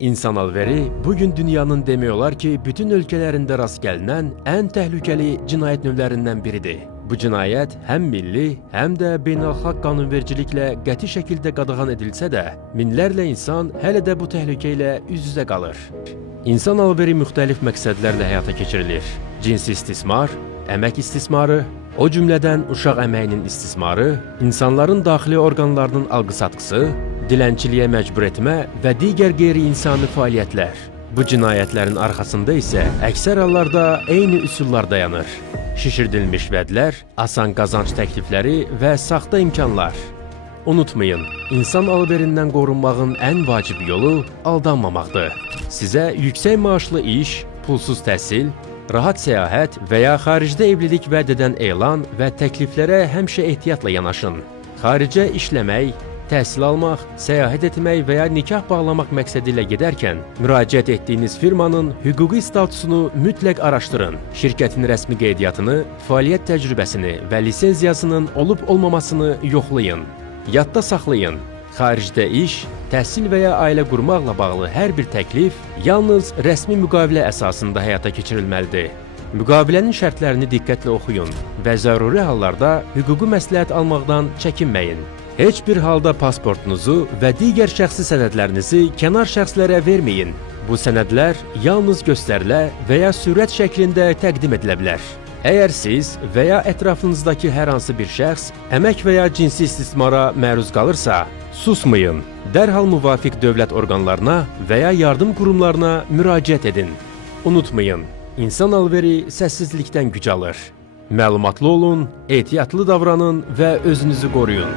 İnsan alveri bugün dünyanın demək olar ki, bütün ölkələrində rast gəlinən ən təhlükəli cinayət növlərindən biridir. Bu cinayət həm milli, həm də beynəlxalq qanunvericiliklə qəti şəkildə qadağan edilsə də, minlərlə insan hələ də bu təhlükə ilə üz-üzə qalır. İnsan alveri müxtəlif məqsədlərlə həyata keçirilir. Cinsi istismar, əmək istismarı, o cümlədən uşaq əməyinin istismarı, insanların daxili orqanlarının alqı-satqısı, dilənçiliyə məcbur etmə və digər qeyri-insani fəaliyyətlər. Bu cinayətlərin arxasında isə əksər hallarda eyni üsullar dayanır. Şişirdilmiş vədlər, asan qazanc təklifləri və saxta imkanlar. Unutmayın, insan alverindən qorunmağın ən vacib yolu aldanmamaqdır. Sizə yüksək maaşlı iş, pulsuz təhsil, rahat səyahət və ya xaricdə evlilik vəd edən elan və təkliflərə həmişə ehtiyatla yanaşın. Xaricə işləmək, təhsil almaq, səyahət etmək və ya nikah bağlamaq məqsədi ilə gedərkən müraciət etdiyiniz firmanın hüquqi statusunu mütləq araşdırın. Şirkətin rəsmi qeydiyyatını, fəaliyyət təcrübəsini və lisenziyasının olub-olmamasını yoxlayın. Yadda saxlayın. Xaricdə iş, təhsil və ya ailə qurmaqla bağlı hər bir təklif yalnız rəsmi müqavilə əsasında həyata keçirilməlidir. Müqavilənin şərtlərini diqqətlə oxuyun və zəruri hallarda hüquqi məsləhət almaqdan çəkinməyin. Heç bir halda pasportunuzu və digər şəxsi sənədlərinizi kənar şəxslərə verməyin. Bu sənədlər yalnız göstərilə və ya sürət şəklində təqdim edilə bilər. Əgər siz və ya ətrafınızdakı hər hansı bir şəxs əmək və ya cinsi istismara məruz qalırsa, susmayın. Dərhal müvafiq dövlət orqanlarına və ya yardım qurumlarına müraciət edin. Unutmayın, insan alveri səssizlikdən güc alır. Məlumatlı olun, ehtiyatlı davranın və özünüzü qoruyun.